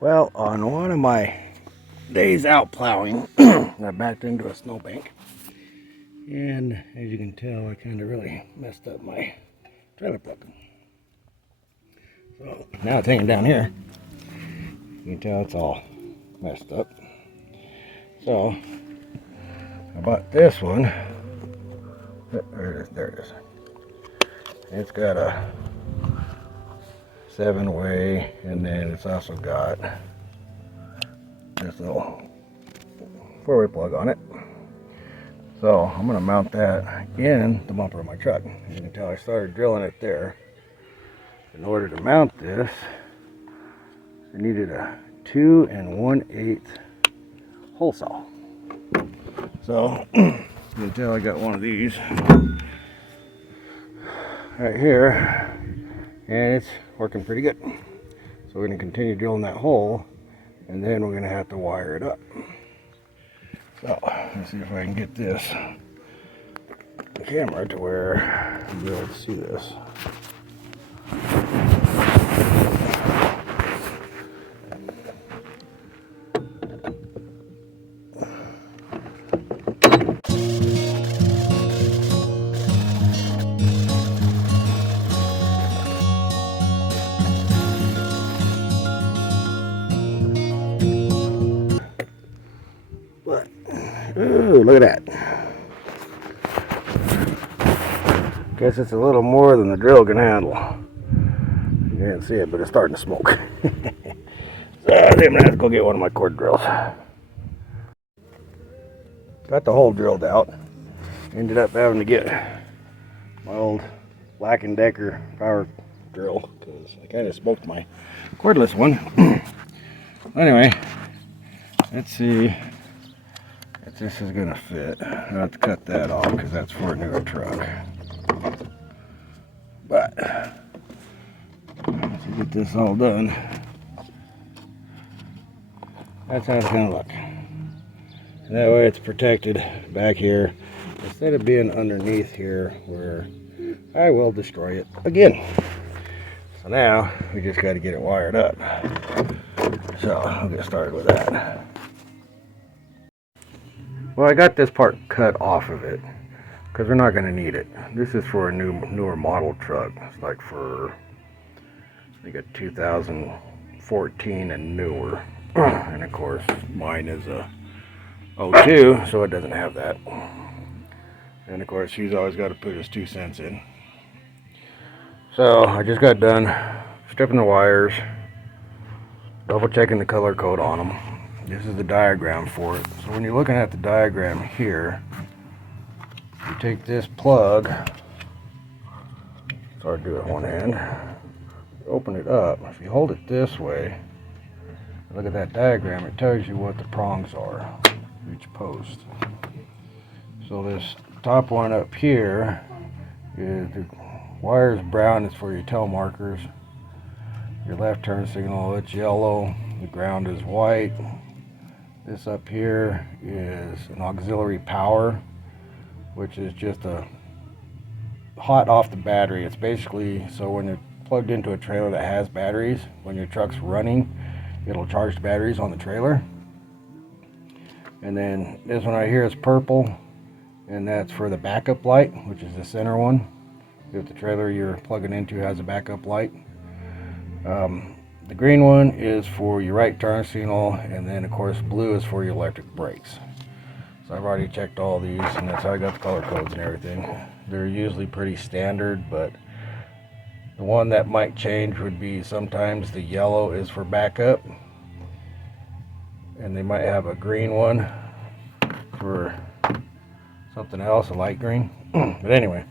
Well, on one of my days out plowing, I backed into a snowbank. And as you can tell, I kind of really messed up my trailer plug. So now it's hanging down here. You can tell it's all messed up. So I bought this one. There it is. It's got a 7-way, and then it's also got this little 4-way plug on it. So I'm going to mount that in the bumper of my truck. As you can tell, I started drilling it there. In order to mount this, I needed a 2 1/8 hole saw. So you can tell I got one of these right here, and it's working pretty good. So we're going to continue drilling that hole, and then we're going to have to wire it up. So let's see if I can get this camera to where you'll be able to see this. But, ooh, look at that. Guess it's a little more than the drill can handle. You can't see it, but it's starting to smoke. So I think I'm gonna have to go get one of my cord drills. Got the hole drilled out. Ended up having to get my old Black & Decker power drill because I kind of smoked my cordless one. Anyway, let's see if this is gonna fit. I have to cut that off because that's for a newer truck. But let's get this all done. That's how it's gonna look. And that way it's protected back here instead of being underneath here where I will destroy it again. So now we just got to get it wired up. So I'll get started with that. Well, I got this part cut off of it because we're not going to need it. This is for a newer model truck. It's like for, I think, a 2014 and newer. And of course mine is a 02, so it doesn't have that. And of course he's always got to put his 2 cents in. So I just got done stripping the wires, double checking the color code on them. This is the diagram for it. So when you're looking at the diagram here, you take this plug, so I do it one end, open it up. If you hold it this way, look at that diagram, it tells you what the prongs are for each post. So this top one up here is the wire is brown, it's for your tail markers. Your left turn signal, it's yellow. The ground is white. This up here is an auxiliary power, which is just a hot off the battery. It's basically so when you're plugged into a trailer that has batteries, when your truck's running, it'll charge the batteries on the trailer. And then this one right here is purple, and that's for the backup light, which is the center one. If the trailer you're plugging into has a backup light. The green one is for your right turn signal, and then of course blue is for your electric brakes. So I've already checked all these, and that's how I got the color codes and everything. They're usually pretty standard, but the one that might change would be sometimes the yellow is for backup, and they might have a green one for something else, a light green. But anyway,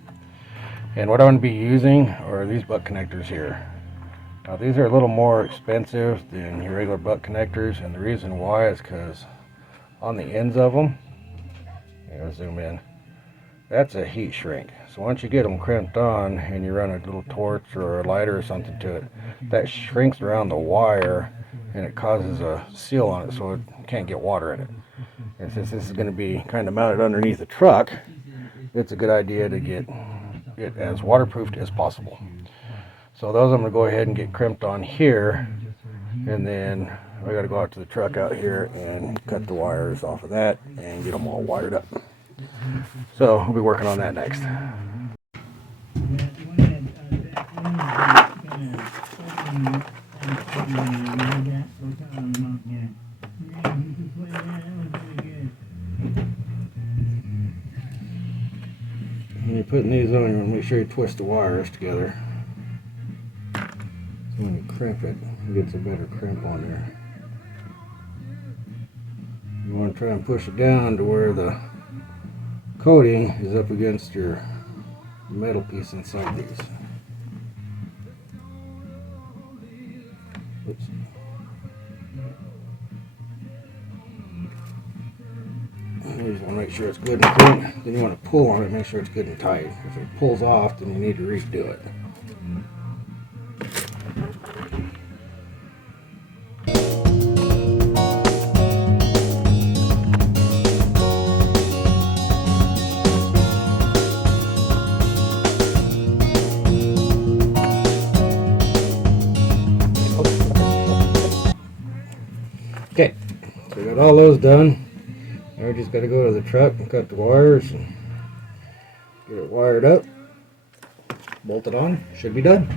and what I'm going to be using are these butt connectors here. Now these are a little more expensive than your regular butt connectors, and the reason why is because on the ends of them, I'll zoom in, that's a heat shrink. So once you get them crimped on and you run a little torch or a lighter or something to it, that shrinks around the wire and it causes a seal on it so it can't get water in it. And since this is going to be kind of mounted underneath the truck, it's a good idea to get it as waterproofed as possible. So those I'm going to go ahead and get crimped on here, And then I got to go out to the truck out here and cut the wires off of that and get them all wired up. So we'll be working on that next. When you're putting these on, you want to make sure you twist the wires together. So when you crimp it, it gets a better crimp on there. You want to try and push it down to where the coating is up against your metal piece inside these. Oops. You just want to make sure it's good and clean. Then you want to pull on it, make sure it's good and tight. If it pulls off, then you need to redo it. Okay, so I got all those done. Now we just got to go to the truck and cut the wires and get it wired up, bolt it on, should be done.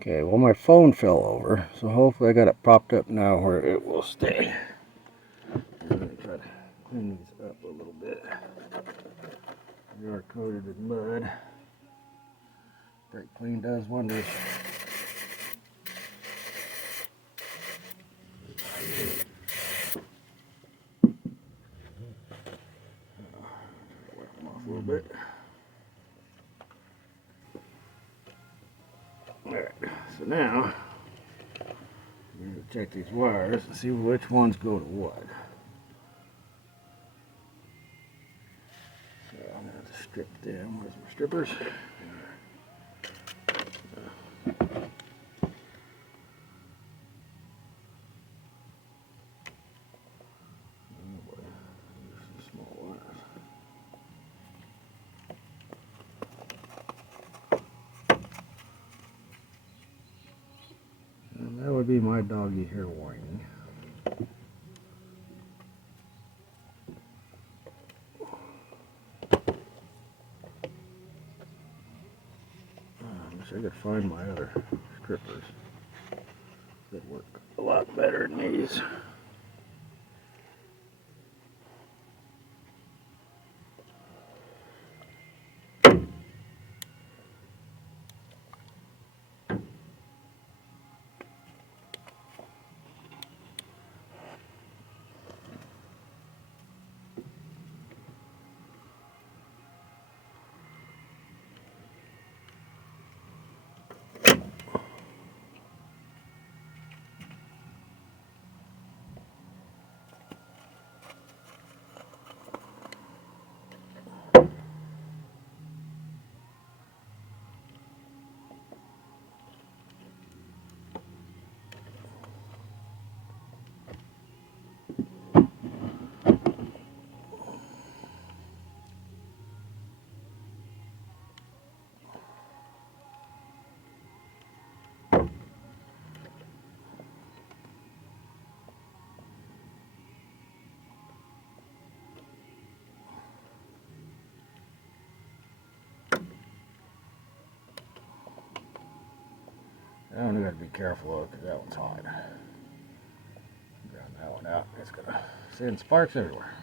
Okay, well my phone fell over, so hopefully I got it propped up now where it will stay. I'm going to try to clean these up a little bit. They are coated in mud. Brake clean does wonders. Wipe them off a little bit. Alright, so now I'm going to check these wires and see which ones go to what. So I'm going to have to strip them. Where's my strippers? That would be my doggy hair whining. I wish I could find my other strippers that work a lot better than these. I only got to be careful because that one's hot. Ground that one out. It's going to send sparks everywhere.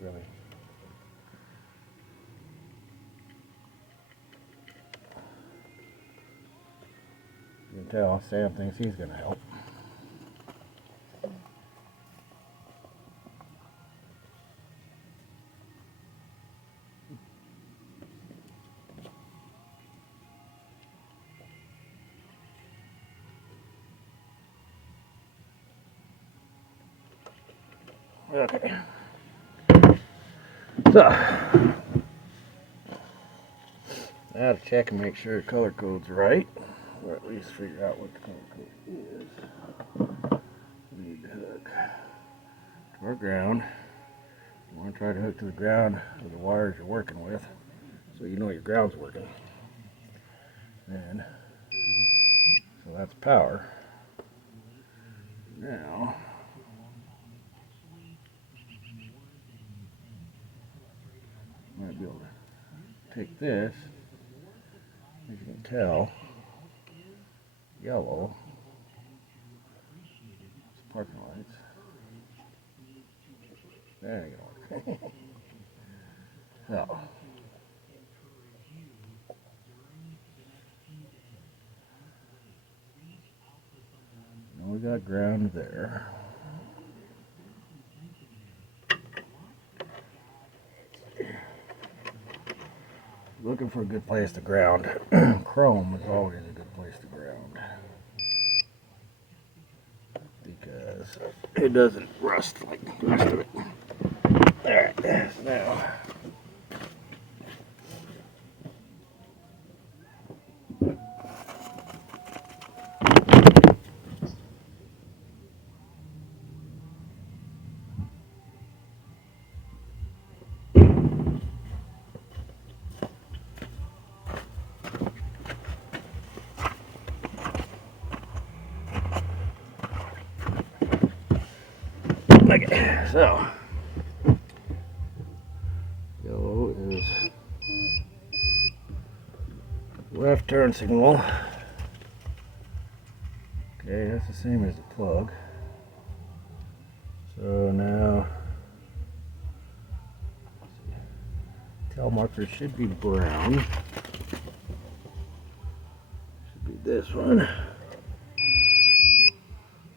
Really? You can tell Sam thinks he's going to help. Okay. So, now to check and make sure the color code's right, or at least figure out what the color code is. We need to hook to our ground. You want to try to hook to the ground with the wires you're working with, so you know your ground's working. And so that's power. Now, I might be able to take this, as you can tell, yellow, it's parking lights. There you go. So, now we got ground there. Looking for a good place to ground. Chrome is always a good place to ground, because it doesn't rust like the rest of it. Alright, so now okay, so yellow is left turn signal. Okay, that's the same as the plug. So now tail marker should be brown. Should be this one.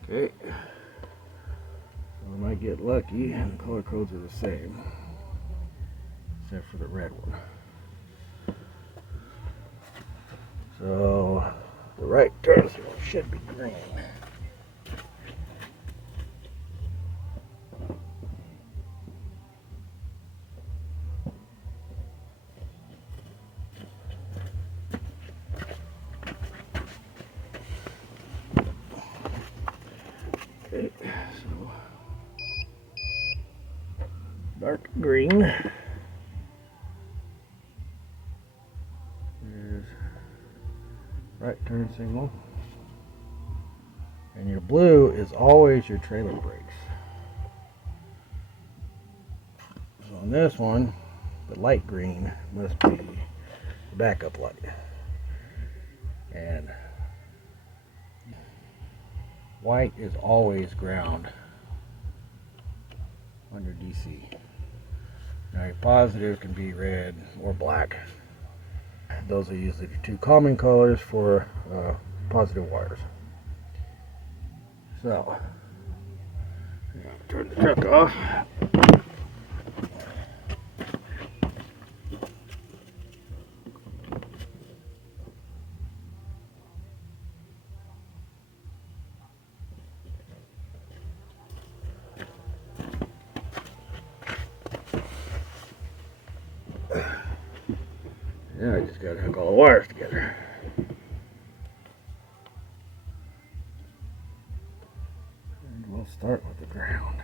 Okay. So we might get lucky and the color codes are the same, except for the red one. So the right turn signal should be green. Okay, so dark green is right turn signal, and your blue is always your trailer brakes. So on this one, the light green must be the backup light, and white is always ground on your DC. Now your positive can be red or black. Those are usually the two common colors for positive wires. So, turn the truck off. Now I just got to hook all the wires together. And we'll start with the ground.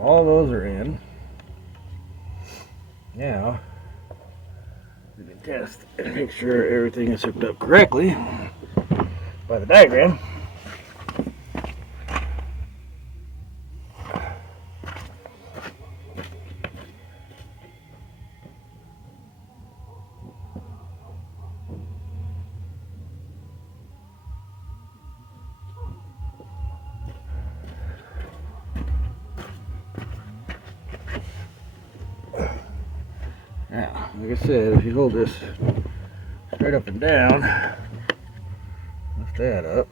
All those are in. Now we can test and make sure everything is hooked up correctly by the diagram. Now, like I said, if you hold this straight up and down, lift that up.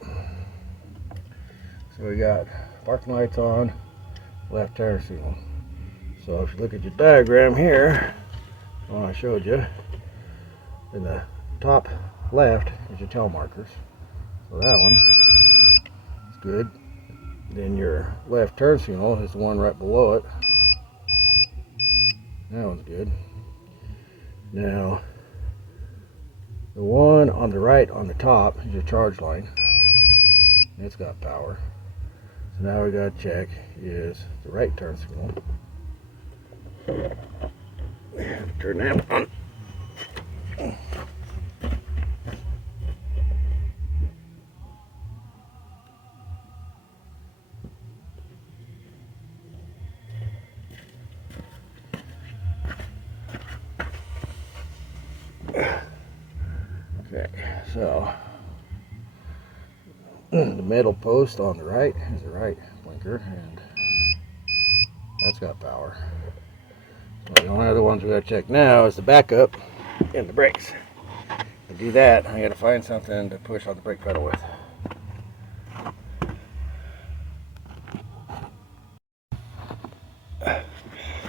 So we got parking lights on, left turn signal. So if you look at your diagram here, the one I showed you, in the top left is your tail markers. So that one is good. Then your left turn signal is the one right below it. That one's good. Now, the one on the right on the top is your charge line. It's got power. So now we gotta check is the right turn signal. Turn that on. Okay, so the middle post on the right is the right blinker, and that's got power. So the only other ones we gotta check now is the backup and the brakes. To do that, I gotta find something to push on the brake pedal with.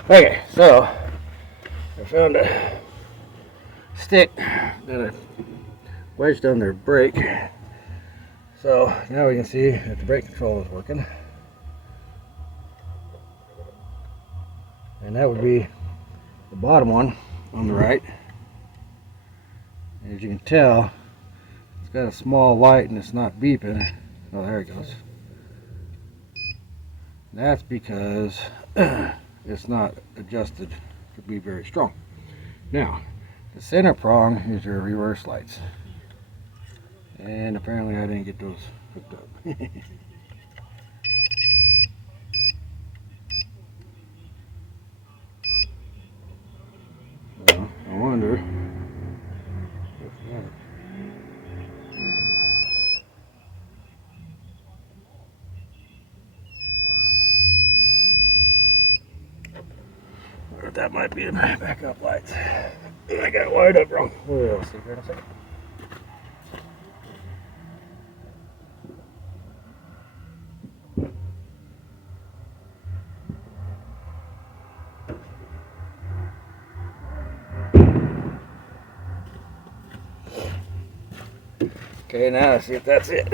Okay, so I found a stick that I wedged on their brake. So now we can see that the brake control is working. And that would be the bottom one on the right. As you can tell, it's got a small light and it's not beeping. Oh, there it goes. That's because it's not adjusted to be very strong. Now, the center prong is your reverse lights. And apparently I didn't get those hooked up. Well, I wonder if that... Or that might be my backup lights. I got it wired up wrong. We'll see here in a second. Okay, now let's see if that's it.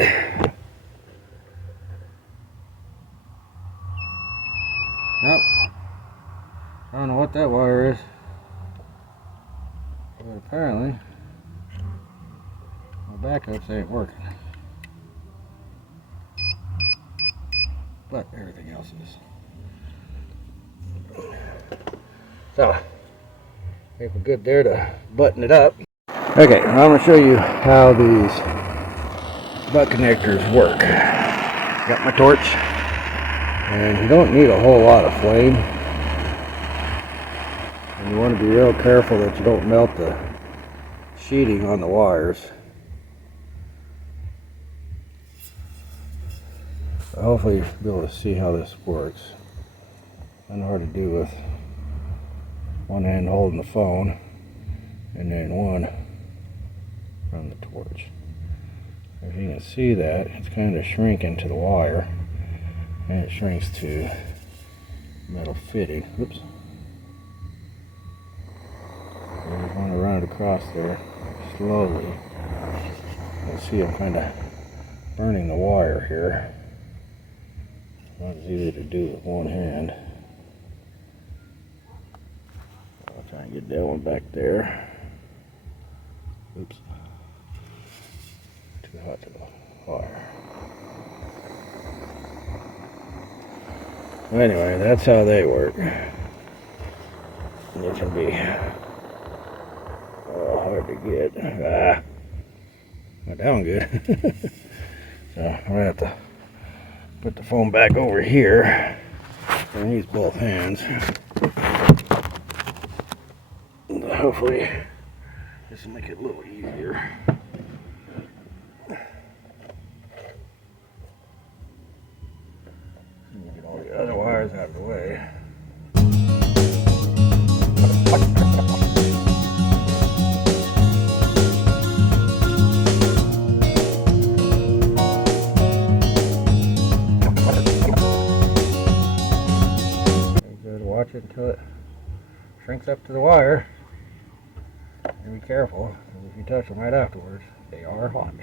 Nope. I don't know what that wire is. But apparently, my backups ain't working. But everything else is. So, I think we're good there to button it up. Okay, I'm going to show you how these butt connectors work. Got my torch, and you don't need a whole lot of flame. And you want to be real careful that you don't melt the sheeting on the wires. So hopefully you'll be able to see how this works. Kind of hard to do with one hand holding the phone and then one from the torch. If you can see that, it's kind of shrinking to the wire, and it shrinks to metal fitting. Oops. So you want to run it across there slowly. You'll see I'm kind of burning the wire here. Not as easy to do with one hand. I'll try and get that one back there. Oops. Too hot to the wire. Anyway, that's how they work. It can be hard good. Went down good. So I'm gonna have to put the foam back over here and use both hands. Hopefully this will make it a little easier. Get all the other wires out of the way. Good. Watch it until it shrinks up to the wire. And be careful, because if you touch them right afterwards, they are hot.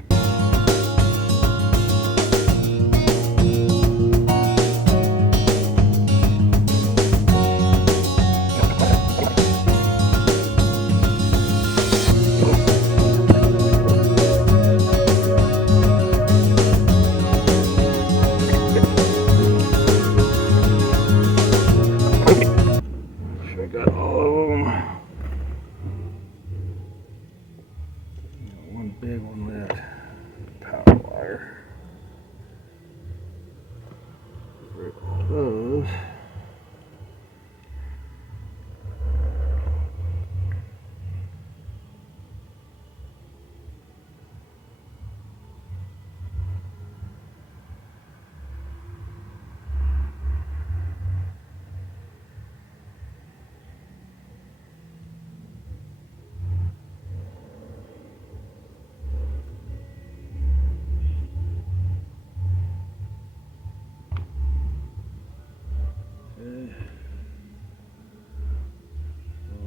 I got all of them. One big one with power wire. Break all those.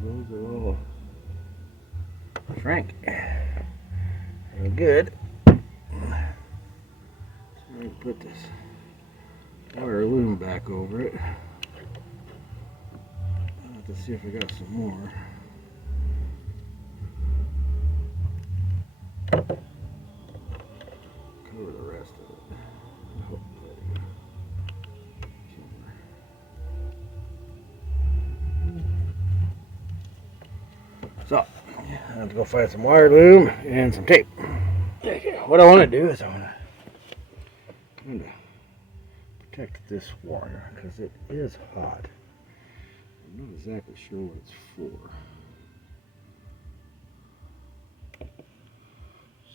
Those are all shrank and good. So I'm going to put this wire loom back over it. I'll have to see if I got some more. Cover the rest of it. So, I have to go find some wire loom and some tape. What I want to do is I want to kind of protect this wire because it is hot. I'm not exactly sure what it's for.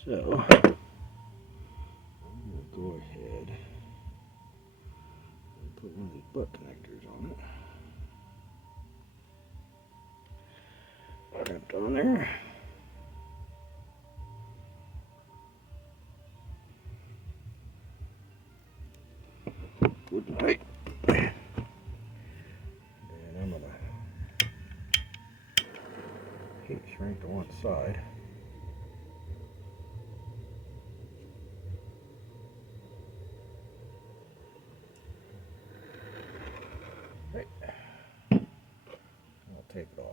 So, I'm going to go ahead and put one of these butt connectors on it. Wrapped on there. Put it tight. And I'm going to heat shrink to one side. Right. I'll take it off.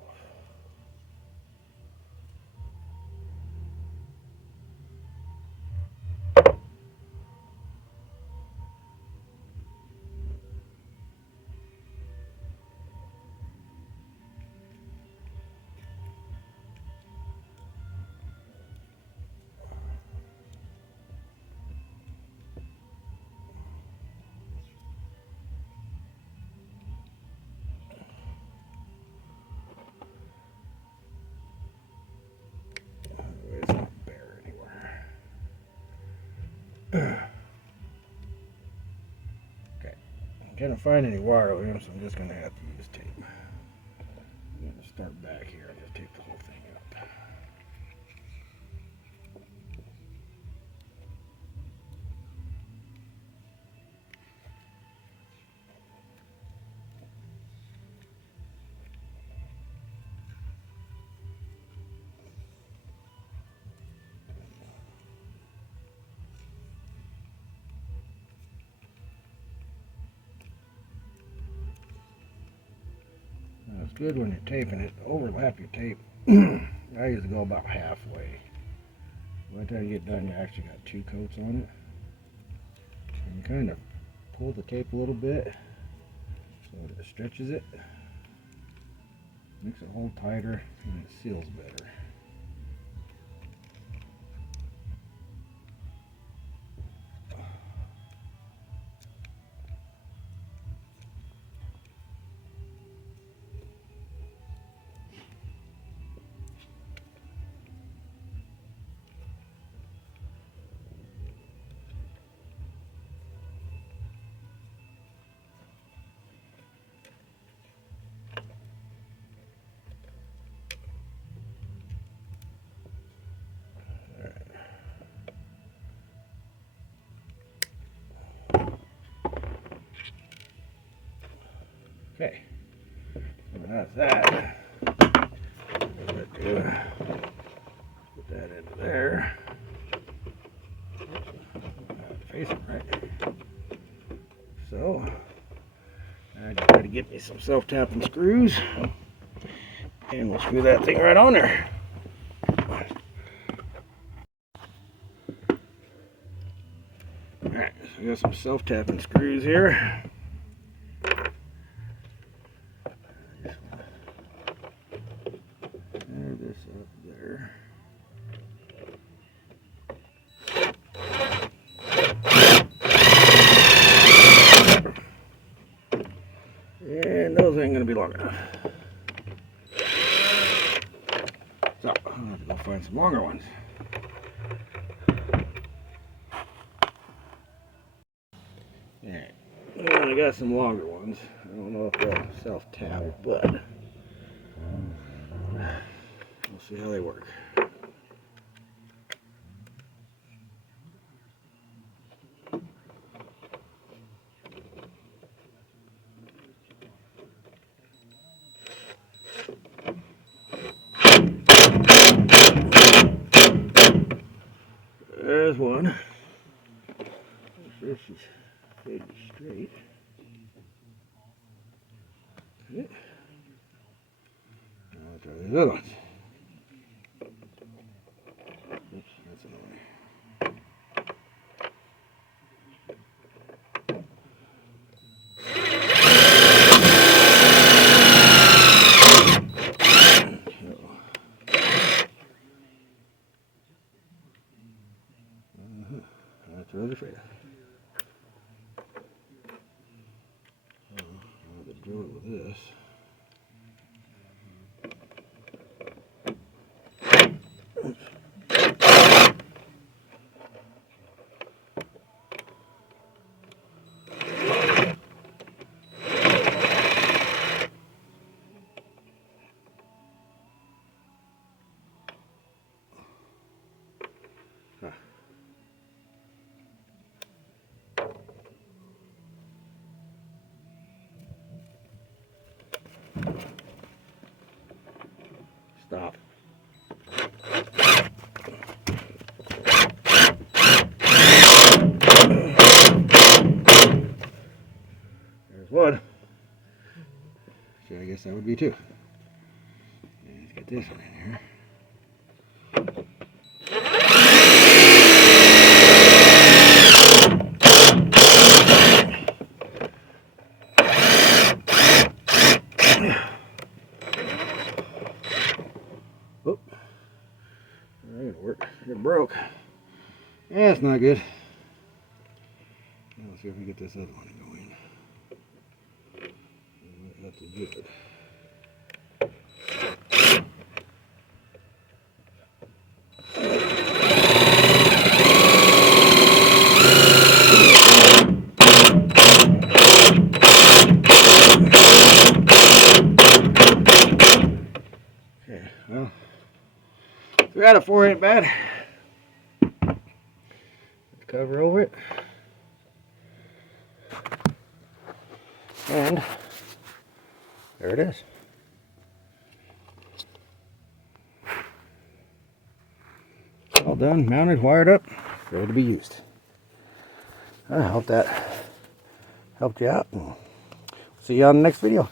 It's not bare anywhere. Okay, I can't find any wire loom, so I'm just going to have to use tape. I'm going to start back here and just tape the whole thing up. Now it's good when you're taping it, overlap your tape. I usually go about halfway. By the time you get done, you actually got 2 coats on it. And you kind of pull the tape a little bit so that it stretches it, makes it hold tighter, and it seals better. Okay, so that's that. Put that into there. Face it right. So I just got to get me some self-tapping screws, and we'll screw that thing right on there. Alright, so I got some self-tapping screws here. There, this up there. And those ain't gonna be long enough. So I'll have to go find some longer ones. Alright, well, I got some longer ones. I don't know if they'll self-tap, but we'll see how they work. There's one. This is pretty straight. Okay. Now I'll try these other ones. Oops, that's annoying. That's what I was afraid of. I'll have to drill it with this. Oops. Stop. There's one. So I guess that would be two. And let's get this one in here. Oh, that didn't work. It broke. Yeah, that's not good. Now let's see if we get this other one going. That's good. Okay, well, 3 out of 4 ain't bad. Let's cover over it. And there it is. All done, mounted, wired up, ready to be used. I hope that helped you out. See you on the next video.